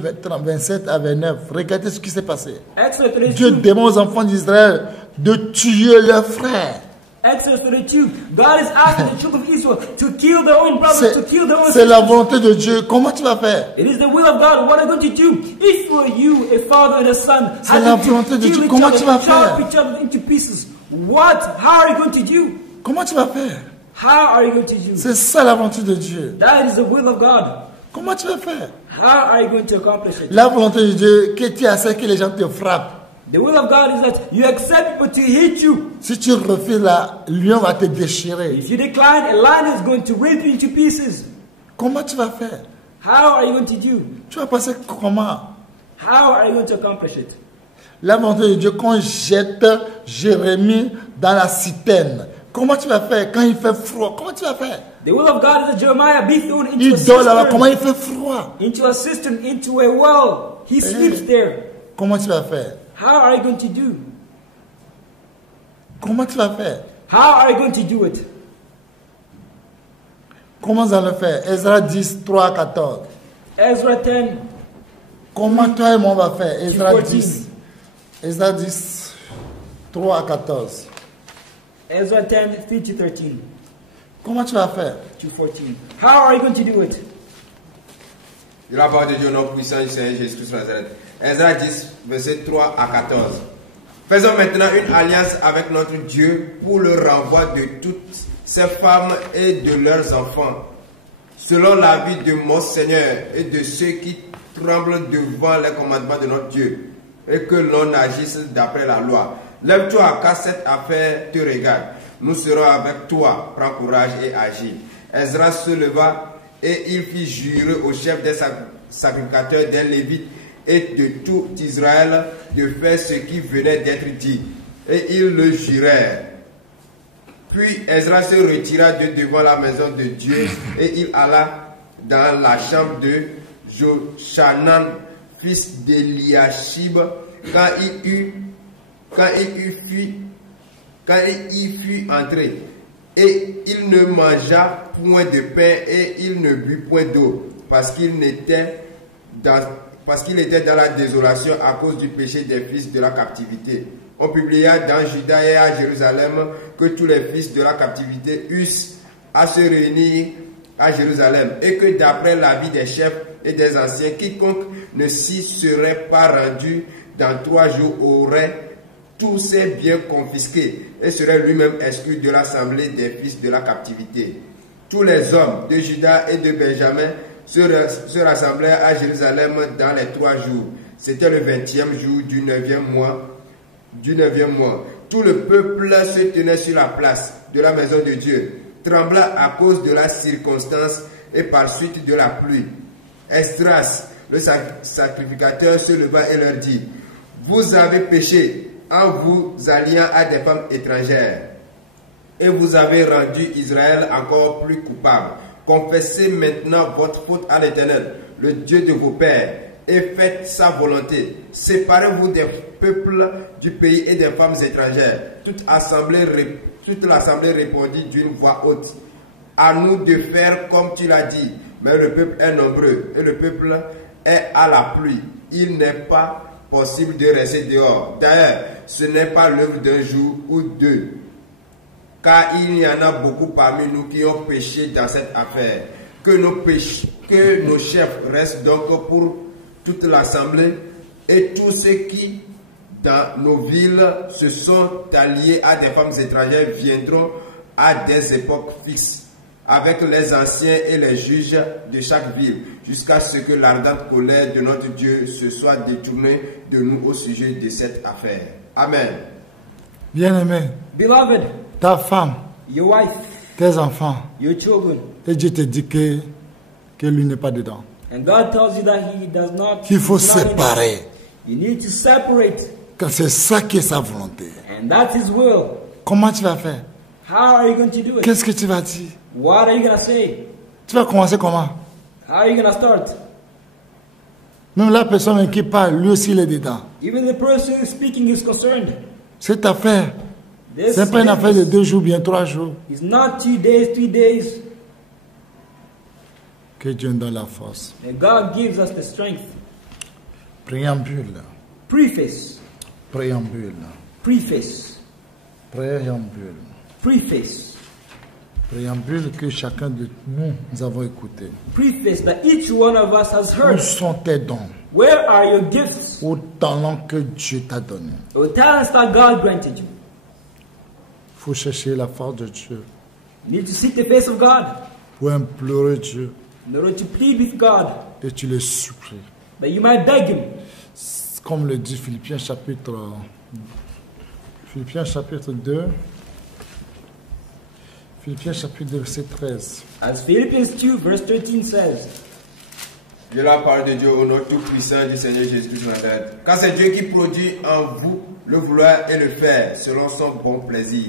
27 à 29. Regardez ce qui s'est passé. Exodus Dieu 32. demande aux enfants d'Israël de tuer leurs frères. Exodus 32. God is asking the children of Israel to kill their own brothers, to kill their own C'est la sisters. volonté de Dieu. Comment tu vas faire? It is the will of God. What are you going to do? If you were you, a father and a son, C'est la volonté de Dieu. Comment tu vas faire? chop each other into pieces. How are you going to do? Comment tu vas faire? How are you going to do? C'est ça la volonté de Dieu. That is the will of God. Comment tu vas faire? How are you going to accomplish it? La volonté de Dieu, que tu acceptes que les gens te frappent. The will of God is that you accept people to hit you. Si tu refuses, la lion va te déchirer. If you decline, a lion is going to rip you into pieces. Comment tu vas faire? How are you going to do? Tu vas passer comment? How are you going to accomplish it? La volonté de Dieu, qu'on jette Jérémie dans la citerne. Comment tu vas faire quand il fait froid? Comment tu vas faire? The will of God is that Jeremiah be thrown into Il a dort là-bas. Comment cistern, il fait froid? into a cistern, into a well. He sleeps there. Comment tu vas faire? How are you going to do? Comment tu vas faire? How are you going to do it? Comment vous allez faire? Ezra 10, 3 à 14. Ezra 10, Comment toi et moi on va faire? Ezra 14. 10. Ezra 10, 3 à 14. Ezra 10, 3 to 13, Comment tu vas faire? to 14. How are you going to do it? De la part de Dieu, notre puissant du Seigneur Jésus-Christ de Nazareth. Ezra 10, versets 3 à 14. Faisons maintenant une alliance avec notre Dieu pour le renvoi de toutes ces femmes et de leurs enfants, selon l'avis de mon Seigneur et de ceux qui tremblent devant les commandements de notre Dieu, et que l'on agisse d'après la loi. Lève-toi, car cette affaire te regarde. Nous serons avec toi. Prends courage et agis. Ezra se leva et il fit jurer au chef des sacrificateurs, des Lévites et de tout Israël de faire ce qui venait d'être dit. Et ils le jurèrent. Puis Ezra se retira de devant la maison de Dieu et il alla dans la chambre de Jochanan, fils d'Eliashib, quand il y fut entré. Et il ne mangea point de pain et il ne but point d'eau, parce qu'il était dans la désolation à cause du péché des fils de la captivité. On publia dans Juda et à Jérusalem que tous les fils de la captivité eussent à se réunir à Jérusalem, et que d'après l'avis des chefs et des anciens, quiconque ne s'y serait pas rendu dans 3 jours aurait tous ses biens confisqués et serait lui-même exclu de l'assemblée des fils de la captivité. Tous les hommes de Juda et de Benjamin se rassemblèrent à Jérusalem dans les 3 jours. C'était le 20e jour du 9e mois. Tout le peuple se tenait sur la place de la maison de Dieu, trembla à cause de la circonstance et par suite de la pluie. Esdras, le sacrificateur, se leva et leur dit: vous avez péché en vous alliant à des femmes étrangères, et vous avez rendu Israël encore plus coupable. Confessez maintenant votre faute à l'Éternel, le Dieu de vos pères, et faites sa volonté. Séparez-vous des peuples du pays et des femmes étrangères. Toute l'assemblée répondit d'une voix haute: à nous de faire comme tu l'as dit. Mais le peuple est nombreux et le peuple est à la pluie. Il n'est pas possible de rester dehors. D'ailleurs, ce n'est pas l'œuvre d'un jour ou deux, car il y en a beaucoup parmi nous qui ont péché dans cette affaire. Que nos chefs restent donc pour toute l'assemblée, et tous ceux qui, dans nos villes, se sont alliés à des femmes étrangères viendront à des époques fixes, avec les anciens et les juges de chaque ville, jusqu'à ce que l'ardente colère de notre Dieu se soit détournée de nous au sujet de cette affaire. Amen. Bien-aimé, Beloved, ta femme, your wife, tes enfants, your children, et Dieu te dit que lui n'est pas dedans. and God tells you that He does not. Qu'il faut he's not in it. séparer. You need to separate, Que c'est ça qui est sa volonté. and that's His will. Comment tu vas faire? How are you going to do it? Qu'est-ce que tu vas dire? What are you going to say? Tu vas commencer comment? How are you going to start? Même la personne qui parle, lui aussi il est dedans. Even the person who's speaking is concerned. Cette affaire, This c'est pas une affaire de business 2 jours, bien 3 jours. is not 2 days, 3 days. Que Dieu nous donne la force. And God gives us the strength. Préambule, Preface. préambule, Preface. préambule. Preface. Préambule que chacun de nous avons écouté. Preface that each one of us has Où heard. sont tes dons? Where are your gifts? Au talent que Dieu t'a donné. Or talents that God granted you? Il faut chercher la face de Dieu. You need to seek the face of God Pour implorer Dieu. in order to plead with God, Et tu le supplies. that you might beg Him. Comme le dit Philippiens chapitre 2. Philippiens chapitre 2, verset 13. As Philippians 2 verse 13 says, Je la parole de Dieu au nom tout-puissant du Seigneur Jésus-Christ de Nazareth. Car c'est Dieu qui produit en vous le vouloir et le faire selon son bon plaisir.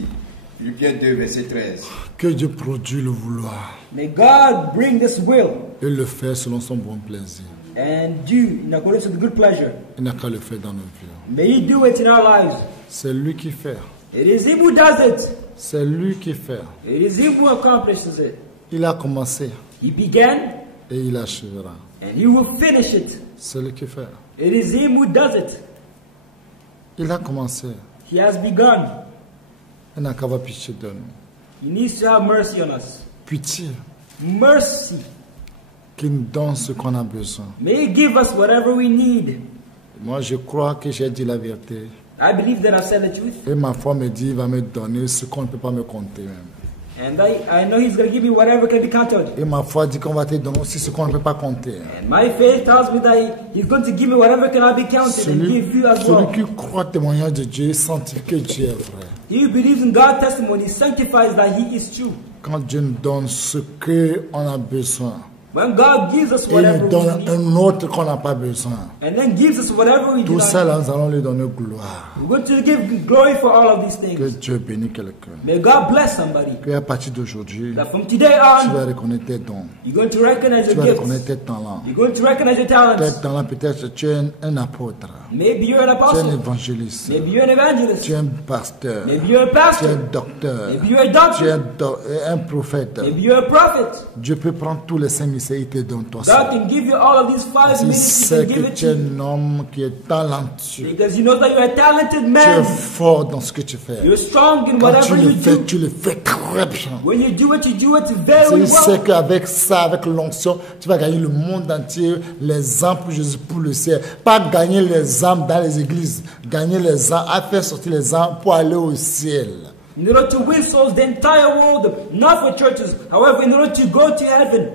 Philippiens 2, verset 13. Que Dieu produit le vouloir may God bring this will et le faire selon son bon plaisir. and do in accordance with good pleasure. Il n'a qu'à le faire dans nos vies. May He do it in our lives. C'est lui qui fait. It is Him who does it. C'est lui qui fait. It is Him who accomplishes it. Il a commencé He began et il achèvera. and He will finish it. C'est lui qui fait. It is Him who does it. Il a commencé. He has begun. Il n'a qu'à avoir pitié de nous. He needs to have mercy on us. Pitié. Mercy. Qu'il nous donne ce qu'on a besoin. May He give us whatever we need. Moi, je crois que j'ai dit la vérité. I believe that I've said the truth. Et ma foi me dit, il va me donner ce qu'on ne peut pas me compter même. And I know He's going to give me whatever can be counted. Et ma foi dit qu'on va te donner aussi ce qu'on ne peut pas compter. And my faith tells me that He's going to give me whatever cannot be counted and give you as Celui well. qui croit au témoignage de Dieu sentit que Dieu est vrai. He who believes in God's testimony sanctifies that He is true. Quand Dieu nous donne ce qu'on a besoin, When God gives us et il whatever nous we donne need, un autre qu'on n'a pas besoin, and then gives us whatever we do tout not ça, need, là, nous allons lui donner gloire. we're going to give glory for all of these Que things. Dieu bénisse quelqu'un. May God bless somebody. Qu'à partir d'aujourd'hui, That from today tu on, vas reconnaître tes dons. you're going to recognize Tu your vas reconnaître gifts. tes talents. You're going to recognize your Tes talents. talents, peut-être tu es un apôtre. Maybe you're an Tu es un apostle. évangéliste. Maybe you're an evangelist. Tu es un pasteur. Maybe you're a Tu es un pastor. docteur. Maybe you're a Tu es doctor. un prophète. Maybe you're a prophet. Dieu peut prendre tous les 5 mystères et te donne toi God seul. can give you all of these 5 Il minutes. sait He can give que it tu to es you. un homme qui est talentueux. Because you know that you're a talented Tu es man. fort dans ce que tu fais. You're strong in Quand whatever you do. tu le fais très bien. When you do it very Il sait well. qu'avec ça, avec l'onction, tu vas gagner le monde entier, les âmes pour Jésus, pour le ciel. Pas gagner les âmes dans les églises, gagner les âmes, à faire sortir les âmes pour aller au ciel. In order to win souls, the entire world, not for churches. However, in order to go to heaven,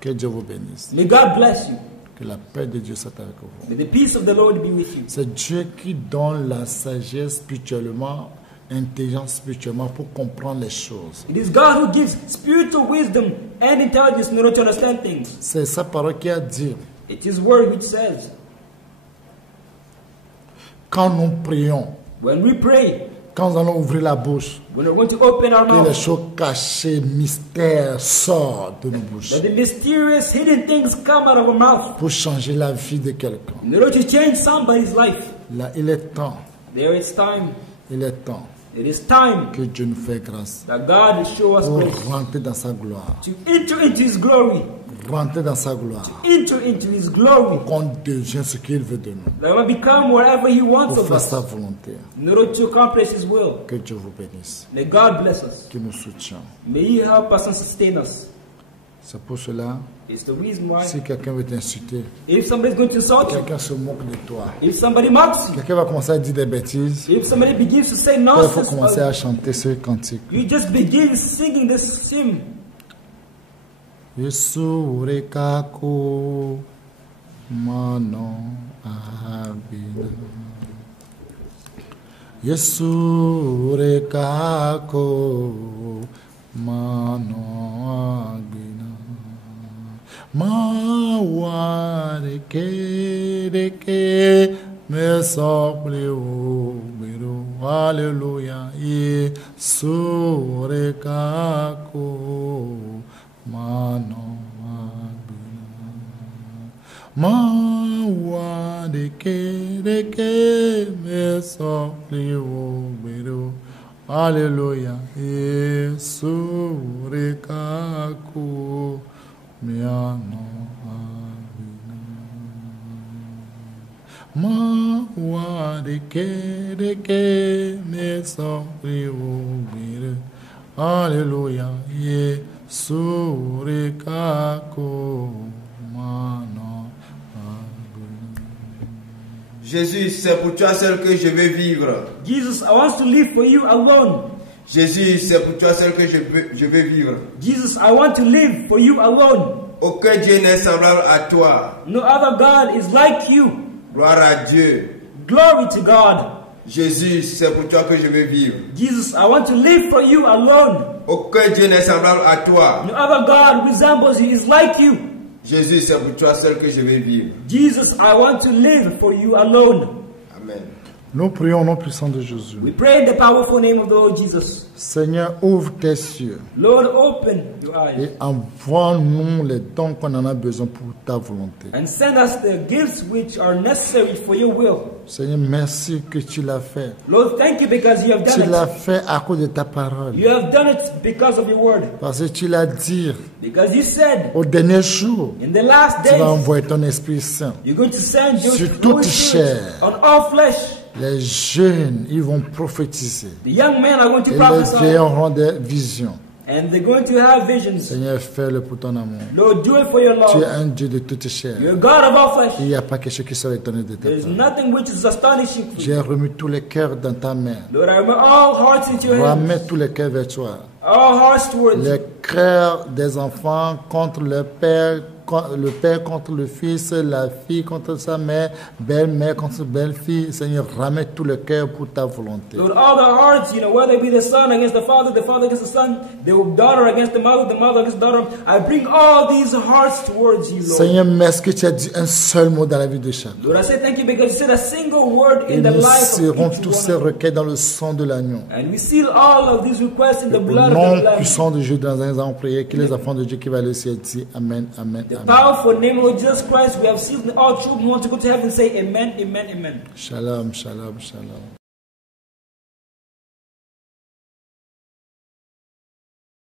Que Dieu vous bénisse. may God bless you. Que la paix de Dieu soit avec vous. May the peace of the Lord be with you. C'est Dieu qui donne la sagesse spirituellement, intelligence spirituellement pour comprendre les choses. It is God who gives spiritual wisdom and intelligence in order to understand things. C'est sa parole qui a dit, It is word which says, quand nous prions, when we pray, quand nous allons ouvrir la bouche, when we're going to open our que les mouth, choses cachées, mystères sortent de nos bouches that the mysterious hidden things come out of our mouth pour changer la vie de quelqu'un. in order to change somebody's life. Là, il est temps, There is time. il est temps It is time que Dieu nous fait grâce that God will show us pour grace rentrer dans sa gloire, to enter into His glory, rentrer dans sa gloire, enter into His glory, qu'on devienne ce qu'il veut de nous, that we might become whatever He wants pour of faire us sa volonté. in order to accomplish His will. Que Dieu vous bénisse, May God bless us. qu'il nous soutienne. May He help us and sustain us. C'est pour cela, It's the reason why si quelqu'un veut t'insulter, if somebody's going to insult you, quelqu'un se moque de toi, if somebody mocks you, quelqu'un va commencer à dire des bêtises, if somebody begins to say il faut nonsense, commencer à chanter ce cantique. you just begin singing this hymn. Yesu rekako mano abina. Yesu rekako mano abina. Maware ke me sople o biro. Hallelujah. Yesu rekako mano abina. Mawa de ke me softly obero. Hallelujah. Yesu rekaku miano abina. Mawa de ke me softly obero. Alléluia. Yesu rekako mano. Jésus, c'est pour toi seul que je vais vivre. Jesus, I want to live for you alone. Jésus, c'est pour toi seul que je vais vivre. Jesus, I want to live for you alone. Aucun Dieu n'est semblable à toi. No other God is like you. Gloire à Dieu. Glory to God. Jésus, c'est pour toi que je vais vivre. Jesus, I want to live for you alone. Aucun Dieu n'est semblable à toi. No other God resembles you, is like you. Jésus, c'est pour toi seul que je vais vivre. Jesus, I want to live for you alone. Amen. Nous prions au nom puissant de Jésus. We pray in the powerful name of the Lord Jesus. Seigneur, ouvre tes cieux Lord, open your eyes et envoie-nous les dons qu'on en a besoin pour ta volonté. and send us the gifts which are necessary for your will. Seigneur, merci que tu l'as fait. Lord, thank you because you have Tu done l'as it. fait à cause de ta parole. You have done it because of your word. Parce que tu l'as dit, Because you said au dernier jour, in the last tu vas days envoyer ton Esprit Saint. you're going to send your Sur Holy toute Spirit chair. on all flesh. Les jeunes, ils vont prophétiser. The young men are going Et to les prophesy vieillards auront des visions. and they're going to have visions. Seigneur, fais-le pour ton amour. Lord, do it for your Tu es love. un Dieu de toute chair. You're a God of all flesh. Il n'y a pas quelque chose qui soit étonné de ta There's part. nothing which is astonishing for you. J'ai remis tous les cœurs dans ta main. Lord, I remember all hearts into your hands. Remets tous les cœurs vers toi. All hearts towards Les you. cœurs des enfants contre le père contre le fils, la fille contre sa mère, belle-mère contre belle-fille. Seigneur, ramène tout le cœur pour ta volonté. Lord, all the hearts, whether it be the son against the father against the son, the daughter against the mother against the daughter, I bring all these hearts towards you, Lord. Seigneur, merci que tu as dit un seul mot dans la vie de chacun. Lord, I say thank you because you said a single word Et in the nous life serons of each tous one. ces requêtes dans le sang de l'agneau. And we seal all of these requests in the Au blood of nom the Lamb. puissant de Dieu, dans un ans prié, que les enfants de Dieu qui va aller au ciel disent Amen, Amen, The Amen. powerful name of Jesus Christ, we have sealed all children who want to go to heaven. Say amen, amen, amen. Shalom, shalom, shalom.